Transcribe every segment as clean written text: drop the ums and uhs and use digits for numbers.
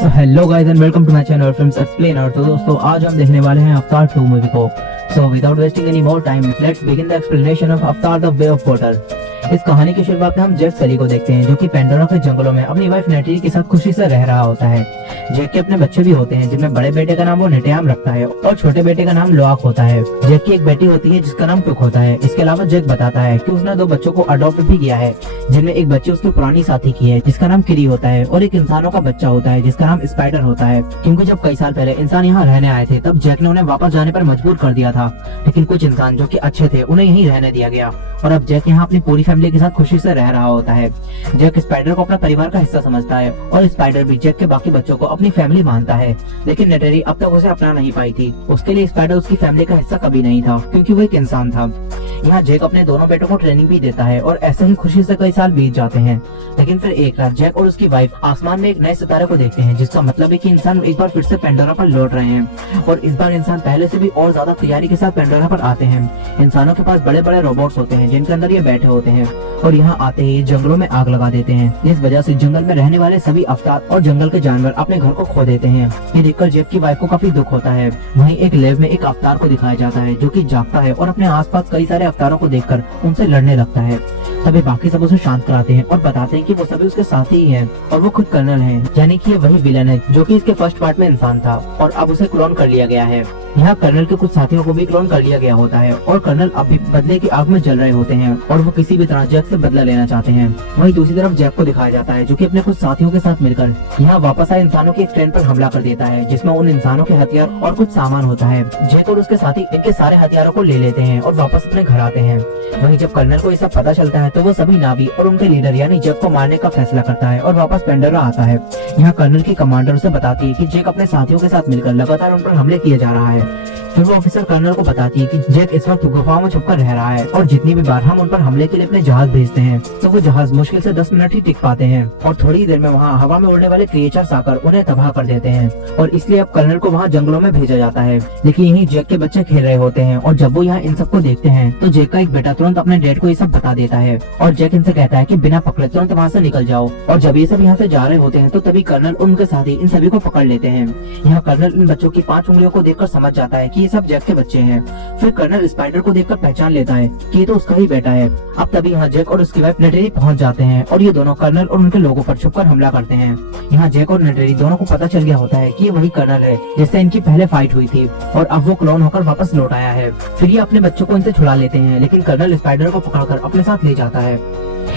Hello guys and welcome to my channel films explainer. तो दोस्तों आज हम देखने वाले हैं अवतार 2 मूवी को। So without wasting any more time let's begin the explanation of अवतार द वे ऑफ वाटर। इस कहानी की शुरुआत में हम जैक सली को देखते हैं जो कि पेंडोरा के जंगलों में अपनी वाइफ नेटी के साथ खुशी से रह रहा होता है। जैक के अपने बच्चे भी होते हैं जिनमें बड़े बेटे का नाम वो नेटियाम रखता है और छोटे बेटे का नाम लोआक होता है। जैक की एक बेटी होती है जिसका नाम टुक होता है। इसके अलावा जैक बताता है कि उसने 2 बच्चों को अडॉप्ट भी किया है, जिनमें एक बच्ची उसकी पुरानी साथी की है जिसका नाम किरी होता है और एक इंसानों का बच्चा होता है जिसका नाम स्पाइडर होता है। क्योंकि जब कई साल पहले इंसान यहाँ रहने आए थे तब जैक ने उन्हें वापस जाने पर मजबूर कर दिया था, लेकिन कुछ इंसान जो कि अच्छे थे उन्हें यहीं रहने दिया गया और अब जैक यहाँ अपनी पूरी फैमिली के साथ खुशी से रह रहा होता है। जैक स्पाइडर को अपना परिवार का हिस्सा समझता है और स्पाइडर भी जैक के बाकी बच्चों को अपनी फैमिली मानता है, लेकिन नेटेरी अब तक उसे अपना नहीं पाई थी। उसके लिए स्पाइडर उसकी फैमिली का हिस्सा कभी नहीं था क्योंकि वो एक इंसान था। यहाँ जैक अपने दोनों बेटों को ट्रेनिंग भी देता है और ऐसे ही खुशी से कई साल बीत जाते हैं। लेकिन फिर एक रात जैक और उसकी वाइफ आसमान में एक नए सितारे को देखते हैं, जिसका मतलब है कि इंसान एक बार फिर से पेंडोरा पर लौट रहे हैं और इस बार इंसान पहले से भी और ज्यादा तैयारी के साथ पेंडोरा पर आते हैं। इंसानों के पास बड़े बड़े रोबोट्स होते हैं जिनके अंदर ये बैठे होते हैं और यहाँ आते ही जंगलों में आग लगा देते हैं। इस वजह से जंगल में रहने वाले सभी अवतार और जंगल के जानवर अपने घर को खो देते हैं। ये देखकर जैक की वाइफ को काफी दुख होता है। वहीं एक लैब में एक अवतार को दिखाया जाता है जो कि जागता है और अपने आसपास कई सारे अवतारों को देखकर उनसे लड़ने लगता है। तभी बाकी सब उसे शांत कराते हैं और बताते हैं कि वो सभी उसके साथी ही हैं और वो खुद कर्नल हैं, यानी कि ये वही विलन है जो कि इसके फर्स्ट पार्ट में इंसान था और अब उसे क्लोन कर लिया गया है। यहाँ कर्नल के कुछ साथियों को भी क्लोन कर लिया गया होता है और कर्नल अभी बदले की आग में जल रहे होते हैं और वो किसी भी तरह जैक से बदला लेना चाहते हैं। वहीं दूसरी तरफ जैक को दिखाया जाता है जो कि अपने कुछ साथियों के साथ मिलकर यहाँ वापस आए इंसानों के एक ट्रेन पर हमला कर देता है, जिसमें उन इंसानों के हथियार और कुछ सामान होता है। जैक और उसके साथी इनके सारे हथियारों को ले लेते हैं और वापस अपने घर आते हैं। वहीं जब कर्नल को ये सब पता चलता है तो वो सभी नावी और उनके लीडर यानी जैक को मारने का फैसला करता है और वापस पेंडोरा आता है। यहाँ कर्नल की कमांडर उसे बताती है कि जैक अपने साथियों के साथ मिलकर लगातार उन पर हमले किए जा रहा है। फिर वो ऑफिसर कर्नल को बताती है कि जैक इस वक्त गुफाओं में छुपकर रह रहा है और जितनी भी बार हम उन पर हमले के लिए अपने जहाज भेजते हैं तो वो जहाज मुश्किल से 10 मिनट ही टिक पाते हैं और थोड़ी देर में वहाँ हवा में उड़ने वाले क्रिएचर्स आकर उन्हें तबाह कर देते हैं और इसलिए अब कर्नल को वहाँ जंगलों में भेजा जाता है। लेकिन यहीं जैक के बच्चे खेल रहे होते हैं और जब वो यहाँ इन सबको देखते हैं तो जैक का एक बेटा तुरंत अपने डैड को ये सब बता देता है और जैक इनसे कहता है कि बिना पकड़े तुरंत वहाँ से निकल जाओ। और जब ये सब यहाँ से जा रहे होते हैं तो तभी कर्नल उनके साथी इन सभी को पकड़ लेते हैं। यहाँ कर्नल इन बच्चों की 5 उंगलियों को देखकर समझ जाता है कि ये सब जैक के बच्चे हैं। फिर कर्नल स्पाइडर को देखकर पहचान लेता है कि ये तो उसका ही बेटा है। अब तभी यहाँ जैक और उसकी वाइफ नेटेरी पहुंच जाते हैं और ये दोनों कर्नल और उनके लोगों पर छुपकर हमला करते हैं। यहाँ जैक और नेटेरी दोनों को पता चल गया होता है कि ये वही कर्नल है जिससे इनकी पहले फाइट हुई थी और अब वो क्लोन होकर वापस लौट आया है। फिर ये अपने बच्चों को इनसे छुड़ा लेते हैं, लेकिन कर्नल स्पाइडर को पकड़कर अपने साथ ले जाता है।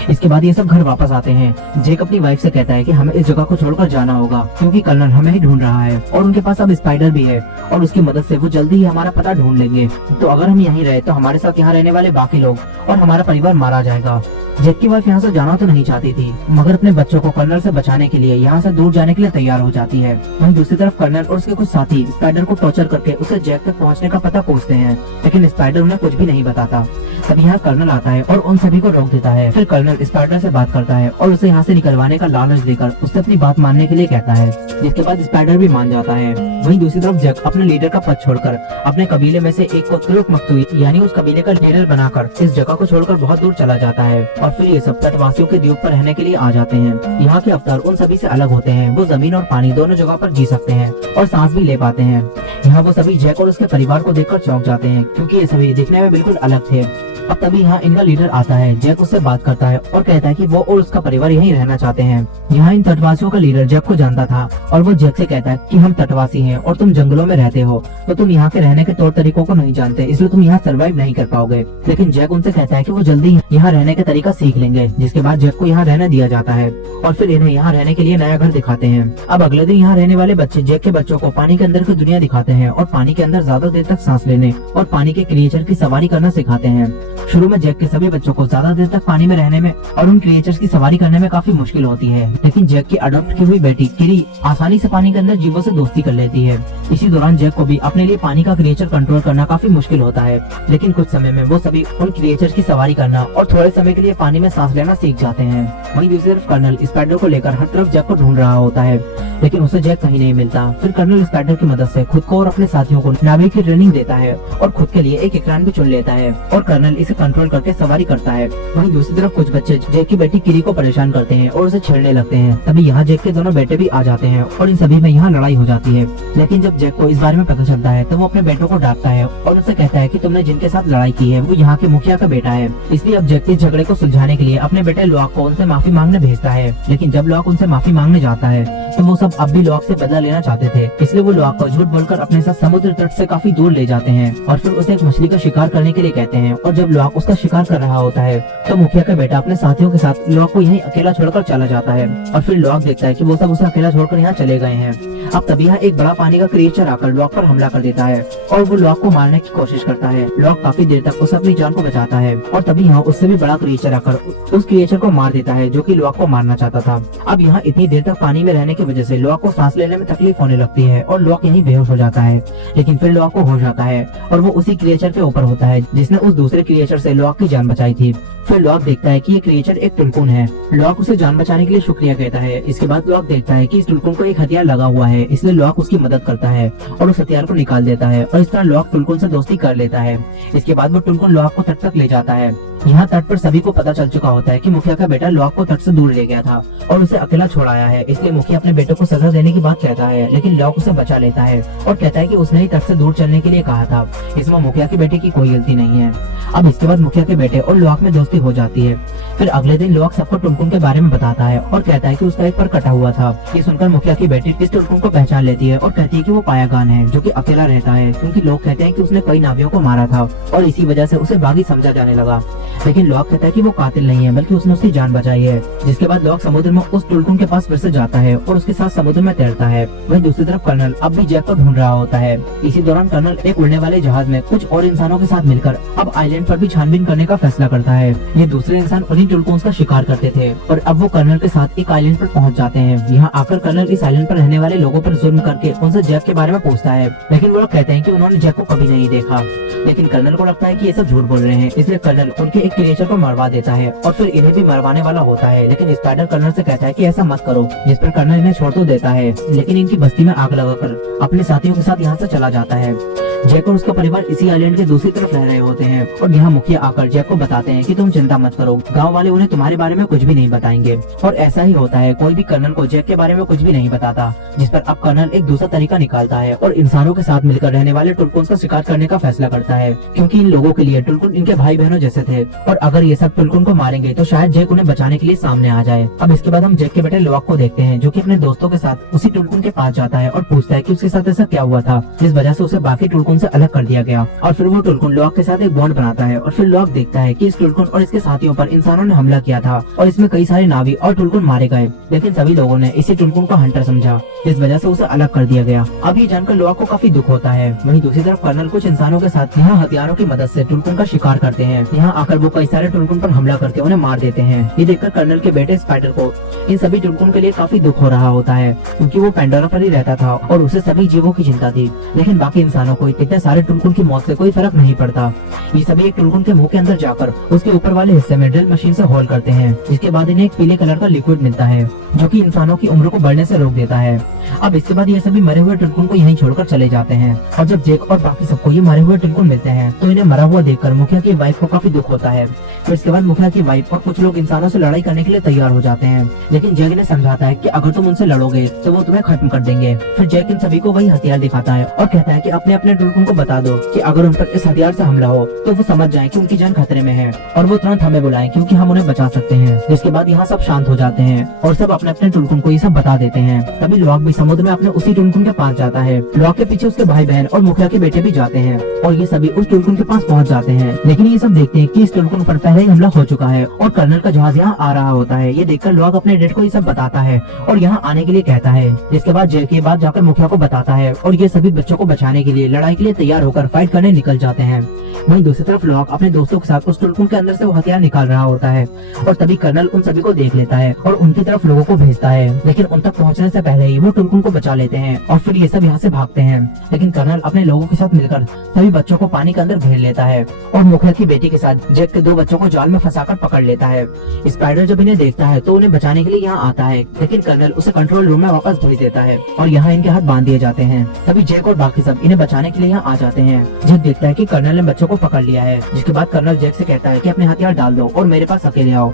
इसके बाद ये सब घर वापस आते हैं। जैक अपनी वाइफ से कहता है कि हमें इस जगह को छोड़कर जाना होगा क्योंकि कर्नल हमें ही ढूंढ रहा है और उनके पास अब स्पाइडर भी है और उसकी मदद से वो जल्दी ही हमारा पता ढूंढ लेंगे। तो अगर हम यहीं रहे तो हमारे साथ यहाँ रहने वाले बाकी लोग और हमारा परिवार मारा जाएगा। जैक की वाइफ यहाँ से जाना तो नहीं चाहती थी मगर अपने बच्चों को कर्नल से बचाने के लिए यहाँ से दूर जाने के लिए तैयार हो जाती है। वहीं दूसरी तरफ कर्नल और उसके कुछ साथी स्पाइडर को टॉर्चर करके उसे जैक तक पहुँचने का पता पूछते हैं, लेकिन स्पाइडर उन्हें कुछ भी नहीं बताता। तब यहाँ कर्नल आता है और उन सभी को रोक देता है। फिर कर्नल स्पाइडर से बात करता है और उसे यहाँ से निकलवाने का लालच देकर उससे अपनी बात मानने के लिए कहता है, जिसके बाद स्पाइडर भी मान जाता है। वहीं दूसरी तरफ जैक अपने लीडर का पद छोड़कर अपने कबीले में से एक को तुरुक मक्तुई यानी उस कबीले का लीडर बनाकर इस जगह को छोड़कर बहुत दूर चला जाता है और फिर ये सब तटवासियों के द्वीप पर रहने के लिए आ जाते हैं। यहाँ के अवतार उन सभी से अलग होते हैं। वो जमीन और पानी दोनों जगह पर जी सकते हैं और सांस भी ले पाते हैं। यहाँ वो सभी जैक और उसके परिवार को देखकर चौंक जाते हैं क्योंकि ये सभी दिखने में बिल्कुल अलग थे। अब तभी यहाँ इनका लीडर आता है। जैक उससे बात करता है और कहता है कि वो और उसका परिवार यहीं रहना चाहते हैं। यहाँ इन तटवासियों का लीडर जैक को जानता था और वो जैक से कहता है कि हम तटवासी हैं और तुम जंगलों में रहते हो तो तुम यहाँ के रहने के तौर तरीकों को नहीं जानते, इसलिए तुम यहाँ सर्वाइव नहीं कर पाओगे। लेकिन जैक उनसे कहता है कि वो जल्दी यहाँ रहने का तरीका सीख लेंगे, जिसके बाद जैक को यहाँ रहने दिया जाता है और फिर इन्हें यहाँ रहने के लिए नया घर दिखाते हैं। अब अगले दिन यहाँ रहने वाले बच्चे जैक के बच्चों को पानी के अंदर की दुनिया दिखाते हैं और पानी के अंदर ज्यादा देर तक सांस लेने और पानी के क्रिएचर की सवारी करना सिखाते हैं। शुरू में जैक के सभी बच्चों को ज्यादा देर तक पानी में रहने में और उन क्रिएचर्स की सवारी करने में काफी मुश्किल होती है, लेकिन जैक की अडॉप्ट की हुई बेटी किरी आसानी से पानी के अंदर जीवों से दोस्ती कर लेती है। इसी दौरान जैक को भी अपने लिए पानी का क्रिएचर कंट्रोल करना काफी मुश्किल होता है, लेकिन कुछ समय में वो सभी उन क्रिएचर्स की सवारी करना और थोड़े समय के लिए पानी में सांस लेना सीख जाते हैं। वहीं दूसरी तरफ कर्नल स्पाइडर को लेकर हर तरफ जैक को ढूंढ रहा होता है, लेकिन उसे जैक कहीं नहीं मिलता। फिर कर्नल स्पाइडर की मदद से खुद को और अपने साथियों को नाविक की ट्रेनिंग देता है और खुद के लिए एक इकरान भी चुन लेता है और कर्नल इसे कंट्रोल करके सवारी करता है। वहीं दूसरी तरफ कुछ बच्चे जैक की बेटी किरी को परेशान करते हैं और उसे छेड़ने लगते हैं। तभी यहाँ जैक के दोनों बेटे भी आ जाते हैं और इन सभी में यहाँ लड़ाई हो जाती है। लेकिन जब जैक को इस बारे में पता चलता है तो वो अपने बेटों को डांटता है और उनसे कहता है कि तुमने जिनके साथ लड़ाई की है वो यहाँ के मुखिया का बेटा है। इसलिए अब जैक इस झगड़े को सुलझाने के लिए अपने बेटे लॉक को उनसे माफी मांगने भेजता है। लेकिन जब लॉक उनसे माफी मांगने जाता है तो वो सब अब भी लॉक से बदला लेना चाहते थे, इसलिए वो लॉक को झूठ बोलकर अपने साथ समुद्र तट से काफी दूर ले जाते हैं और फिर उसे एक मछली का शिकार करने के लिए कहते हैं। और जब लॉक उसका शिकार कर रहा होता है तो मुखिया का बेटा अपने साथियों के साथ लॉक को यहीं अकेला छोड़कर चला जाता है और फिर लॉक देखता है कि वो सब उसे अकेला छोड़कर यहाँ चले गए हैं। अब तभी यहाँ एक बड़ा पानी का क्रिएचर आकर लॉक पर हमला कर देता है और वो लॉक को मारने की कोशिश करता है। लॉक काफी देर तक उसे अपनी जान को बचाता है और तभी यहाँ उससे भी बड़ा क्रिएचर आकर उस क्रिएचर को मार देता है जो कि लॉक को मारना चाहता था। अब यहाँ इतनी देर तक पानी में रहने की वजह से लॉक को सांस लेने में तकलीफ होने लगती है और लॉक यहीं बेहोश हो जाता है। लेकिन फिर लॉक को होश आता है और वो उसी क्रिएचर के ऊपर होता है जिसने उस दूसरे क्रिएचर से लॉक की जान बचाई थी। फिर लॉक देखता है कि ये क्रिएचर एक टुलकुन है। लॉक उसे जान बचाने के लिए शुक्रिया कहता है। इसके बाद लॉक देखता है कि इस टुलकुन को एक हथियार लगा हुआ है, इसलिए लॉक उसकी मदद करता है और उस हथियार को निकाल देता है और इस तरह लॉक टुलकुन से दोस्ती कर लेता है। इसके बाद वो टुलकुन लॉक को तट तक ले जाता है। यहाँ तट पर सभी को पता चल चुका होता है कि मुखिया का बेटा लॉक को तट से दूर ले गया था और उसे अकेला छोड़ाया है, इसलिए मुखिया अपने बेटे को सजा देने की बात कहता है। लेकिन लॉक उसे बचा लेता है और कहता है कि उसने ही तट से दूर चलने के लिए कहा था, इसमें मुखिया के बेटे की कोई गलती नहीं है। अब इसके बाद मुखिया के बेटे और लॉक में दोस्ती हो जाती है। फिर अगले दिन लॉक सबको टुलकुन के बारे में बताता है और कहता है कि उसका एक पर कटा हुआ था। ये सुनकर मुखिया की बेटी इस टुलकुन को पहचान लेती है और कहती है कि वो पायागान है जो कि अकेला रहता है, क्योंकि लोग कहते हैं कि उसने कई नावियों को मारा था और इसी वजह से उसे बागी समझा जाने लगा। लेकिन लॉक कहता है कि वो कातिल नहीं है बल्कि उसने उसकी जान बचाई है। जिसके बाद लॉक समुद्र में उस टुलकुन के पास फिर से जाता है और उसके साथ समुद्र में तैरता है। वहीं दूसरी तरफ कर्नल अब भी जैक को ढूंढ रहा होता है। इसी दौरान कर्नल एक उड़ने वाले जहाज में कुछ और इंसानों के साथ मिलकर अब आइलैंड पर भी छानबीन करने का फैसला करता है। ये दूसरे इंसान उन्हीं टुलकुन का शिकार करते थे और अब वो कर्नल के साथ एक आइलैंड पर पहुंच जाते हैं। यहाँ आकर कर्नल इस आइलैंड पर रहने वाले लोगों पर जुल्म करके उनसे जैक के बारे में पूछता है, लेकिन वो लोग कहते हैं कि उन्होंने जैक को कभी नहीं देखा। लेकिन कर्नल को लगता है कि ये सब झूठ बोल रहे हैं, इसलिए कर्नल उनके एक क्रिएचर को मरवा देता है और फिर इन्हें भी मरवाने वाला होता है। लेकिन स्पाइडर कर्नल से कहता है कि ऐसा मत करो, जिस पर कर्नल इन्हें छोड़ तो देता है, लेकिन इनकी बस्ती में आग लगाकर अपने साथियों के साथ यहाँ से चला जाता है। जैक और उसका परिवार इसी आइलैंड के दूसरी तरफ रह रहे होते हैं और यहाँ मुखिया आकर जैक को बताते हैं कि तुम चिंता मत करो, गांव वाले उन्हें तुम्हारे बारे में कुछ भी नहीं बताएंगे। और ऐसा ही होता है, कोई भी कर्नल को जैक के बारे में कुछ भी नहीं बताता। जिस पर अब कर्नल एक दूसरा तरीका निकालता है और इंसानों के साथ मिलकर रहने वाले टुलकुन का शिकार करने का फैसला करता है, क्योंकि इन लोगों के लिए टुलकुन इनके भाई बहनों जैसे थे और अगर ये सब टुलकुन को मारेंगे तो शायद जैक उन्हें बचाने के लिए सामने आ जाए। अब इसके बाद हम जैक के बेटे लॉक को देखते हैं जो कि अपने दोस्तों के साथ उसी टुलकुन के पास जाता है और पूछता है कि उसके साथ ऐसा क्या हुआ था जिस वजह से उसे बाकी टुलकुन से अलग कर दिया गया। और फिर वो टुलकुन लॉक के साथ एक बॉन्ड बनाता है और फिर लॉक देखता है कि इस टुलकुन और इसके साथियों पर इंसानों ने हमला किया था और इसमें कई सारे नावी और टुलकुन मारे गए, लेकिन सभी लोगों ने इसी टुलकुन को हंटर समझा, इस वजह से उसे अलग कर दिया गया। अब ये जानकर लॉक को काफी दुख होता है। वहीं दूसरी तरफ कर्नल कुछ इंसानों के साथ यहाँ हथियारों की मदद से टुलकुन का शिकार करते हैं। यहाँ आकर वो कई सारे टुलकुन पर हमला करके उन्हें मार देते हैं। ये देखकर कर्नल के बेटे स्पाइडर को इन सभी टुलकुन के लिए काफी दुख हो रहा होता है, क्योंकि वो पेंडोरा पर ही रहता था और उसे सभी जीवों की चिंता थी। लेकिन बाकी इंसानों को इतने सारे टुलकुन की मौत से कोई फर्क नहीं पड़ता। ये सभी एक टुलकुन के मुंह के अंदर जाकर उसके ऊपर वाले हिस्से में ड्रिल मशीन से होल करते हैं, जिसके बाद इन्हें एक पीले कलर का लिक्विड मिलता है जो कि इंसानों की उम्र को बढ़ने से रोक देता है। अब इसके बाद ये सभी मरे हुए टुलकुन को यहीं छोड़कर चले जाते हैं और जब जैक और बाकी सबको ये मरे हुए टुलकुन मिलते हैं तो इन्हें मरा हुआ देखकर मुखिया की वाइफ को काफी दुख होता है। फिर इसके बाद मुखिया की वाइफ और कुछ लोग इंसानों से लड़ाई करने के लिए तैयार हो जाते हैं, लेकिन जैक इन्हें समझाता है कि अगर तुम उनसे लड़ोगे तो वो तुम्हें खत्म कर देंगे। फिर जैक इन सभी को वही हथियार दिखाता है और कहता है कि अपने अपने टुलकुन को बता दो कि अगर उन पर इस हथियार से हमला हो तो वो समझ जाएं कि उनकी जान खतरे में है और वो तुरंत हमें बुलाएं क्योंकि हम उन्हें बचा सकते हैं। जिसके बाद यहाँ सब शांत हो जाते हैं और सब अपने अपने टुलकुन को ये सब बता देते हैं। तभी लॉक भी समुद्र में अपने उसी टुलकुन के पास जाता है। लॉक के पीछे उसके भाई बहन और मुखिया के बेटे भी जाते हैं और ये सभी उस टुलकुन के पास पहुंच जाते हैं। लेकिन ये सब देखते हैं कि इस टुलकुन पर पहले ही हमला हो चुका है और कर्नल का जहाज यहाँ आ रहा होता है। ये देखकर लॉक अपने डेड को ये सब बताता है और यहाँ आने के लिए कहता है। जिसके बाद जैक ये बात जाकर मुखिया को बताता है और ये सभी बच्चों को बचाने के लिए लड़ाई के लिए तैयार होकर फाइट करने निकल जाते हैं। वहीं दूसरी तरफ लॉक अपने दोस्तों के साथ उस टुलकुन के अंदर से वो हथियार निकाल रहा होता है और तभी कर्नल उन सभी को देख लेता है और उनकी तरफ लोगों को भेजता है, लेकिन उन तक पहुंचने से पहले ही वो टुलकुन को बचा लेते हैं और फिर ये सब यहाँ से भागते हैं। लेकिन कर्नल अपने लोगों के साथ मिलकर सभी बच्चों को पानी के अंदर घेर लेता है और मुखिया की बेटी के साथ जैक के 2 बच्चों को को जाल में फंसाकर पकड़ लेता है। स्पाइडर जब इन्हें देखता है तो उन्हें बचाने के लिए यहाँ आता है, लेकिन कर्नल उसे कंट्रोल रूम में वापस भेज देता है और यहाँ इनके हाथ बांध दिए जाते हैं। तभी जैक और बाकी सब इन्हें बचाने के लिए यहाँ आ जाते हैं। जैक देखता है कि कर्नल ने बच्चों को पकड़ लिया है, जिसके बाद कर्नल जैक से कहता है कि अपने हथियार डाल दो और मेरे पास अकेले आओ।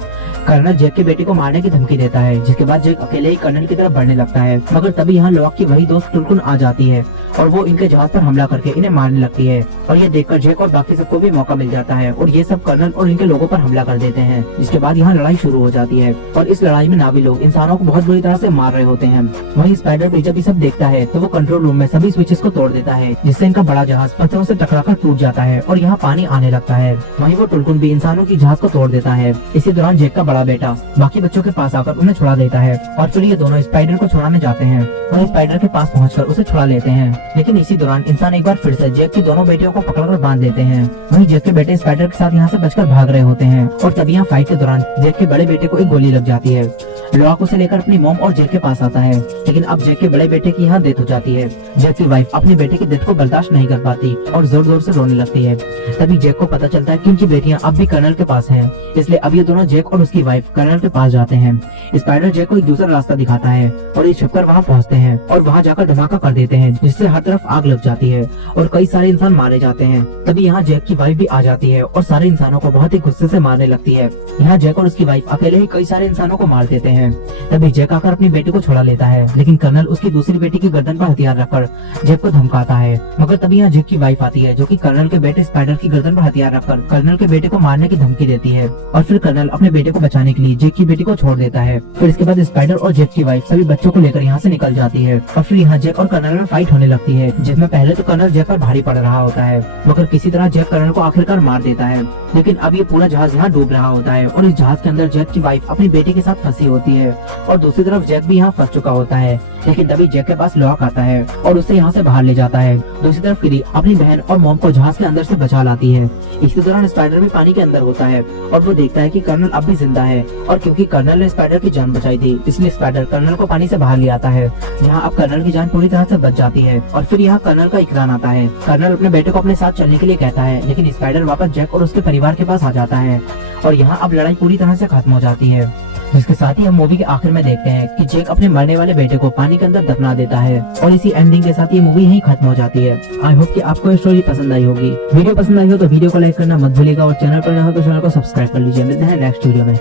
कर्नल जैक की बेटी को मारने की धमकी देता है, जिसके बाद जैक अकेले ही कर्नल की तरफ बढ़ने लगता है। मगर तभी यहाँ लॉक की वही दोस्त टुलकुन आ जाती है और वो इनके जहाज पर हमला करके इन्हें मारने लगती है। और ये देखकर जैक और बाकी सबको भी मौका मिल जाता है और ये सब कर्नल और इनके लोगों पर हमला कर देते हैं, जिसके बाद यहाँ लड़ाई शुरू हो जाती है। और इस लड़ाई में नावी लोग इंसानों को बहुत बुरी तरह से मार रहे होते हैं। वहीं स्पाइडर भी जब ये सब देखता है तो वो कंट्रोल रूम में सभी स्विचेस को तोड़ देता है, जिससे इनका बड़ा जहाज पत्थरों से टकराकर टूट जाता है और यहाँ पानी आने लगता है। वहीं वो टुलकुन भी इंसानों की जहाज को तोड़ देता है। इसी दौरान जैक का बड़ा बेटा बाकी बच्चों के पास आकर उन्हें छुड़ा देता है और फिर ये दोनों स्पाइडर को छुड़ाने जाते हैं। वहीं स्पाइडर के पास पहुंचकर उसे छुड़ा लेते हैं, लेकिन इसी दौरान इंसान एक बार फिर से जैक की दोनों बेटियों को पकड़कर बांध देते हैं। वहीं जैक के बेटे स्पाइडर के साथ यहाँ से बचकर भाग रहे होते हैं और तभी यहाँ फाइट के दौरान जैक के बड़े बेटे को एक गोली लग जाती है। लॉक उसे लेकर अपनी मॉम और जैक के पास आता है, लेकिन अब जैक के बड़े बेटे की यहाँ डेथ हो जाती है। जैक की वाइफ अपने बेटे की डेथ को बर्दाश्त नहीं कर पाती और जोर जोर से रोने लगती है। तभी जैक को पता चलता है कि उनकी बेटियां अब भी कर्नल के पास हैं, इसलिए अब ये दोनों जैक और उसकी वाइफ कर्नल के पास जाते हैं। स्पाइडर जैक को एक दूसरा रास्ता दिखाता है और ये छिपकर वहाँ पहुँचते हैं और वहाँ जाकर धमाका कर देते हैं, जिससे हर तरफ आग लग जाती है और कई सारे इंसान मारे जाते हैं। तभी यहाँ जैक की वाइफ भी आ जाती है और सारे इंसानों को बहुत ही गुस्से से मारने लगती है। यहाँ जैक और उसकी वाइफ अकेले ही कई सारे इंसानों को मार देते हैं। तभी जैक आकर अपनी बेटी को छुड़ा लेता है, लेकिन कर्नल उसकी दूसरी बेटी की गर्दन पर हथियार रखकर जैक को धमकाता है। मगर तभी यहाँ जैक की वाइफ आती है, जो कि कर्नल के बेटे स्पाइडर की गर्दन पर हथियार रखकर कर्नल के बेटे को मारने की धमकी देती है। और फिर कर्नल अपने बेटे को बचाने के लिए जैक की बेटी को छोड़ देता है। फिर इसके बाद स्पाइडर और जैक की वाइफ सभी बच्चों को लेकर यहाँ से निकल जाती है और फिर यहाँ जैक और कर्नल में फाइट होने लगती है, जिसमें पहले तो कर्नल जैक पर भारी पड़ रहा होता है, मगर किसी तरह जैक कर्नल को आखिरकार मार देता है। लेकिन अब ये पूरा जहाज यहाँ डूब रहा होता है और इस जहाज के अंदर जैक की वाइफ अपनी बेटी के साथ फंसी होती है और दूसरी तरफ जैक भी यहाँ फंस चुका होता है। लेकिन तभी जैक के पास लॉक आता है और उसे यहाँ से बाहर ले जाता है। दूसरी तरफ किरी अपनी बहन और मॉम को जहाज के अंदर से बचा लाती है। इसी दौरान स्पाइडर भी पानी के अंदर होता है और वो देखता है कि कर्नल अब भी जिंदा है, और क्योंकि कर्नल ने स्पाइडर की जान बचाई थी, इसलिए स्पाइडर कर्नल को पानी से बाहर ले आता है, जहाँ अब कर्नल की जान पूरी तरह से बच जाती है। और फिर यहाँ कर्नल का इकरार आता है। कर्नल अपने बेटे को अपने साथ चलने के लिए कहता है, लेकिन स्पाइडर वापस जैक और उसके परिवार के पास आ जाता है और यहाँ अब लड़ाई पूरी तरह से खत्म हो जाती है। जिसके साथ ही हम मूवी के आखिर में देखते हैं कि जैक अपने मरने वाले बेटे को पानी के अंदर दफना देता है और इसी एंडिंग के साथ ये मूवी यहीं खत्म हो जाती है। आई होप कि आपको ये स्टोरी पसंद आई होगी। वीडियो पसंद आई हो तो वीडियो को लाइक करना मत भूलिएगा और चैनल पर न हो तो चैनल को सब्सक्राइब कर लीजिए। मिलते हैं नेक्स्ट वीडियो में।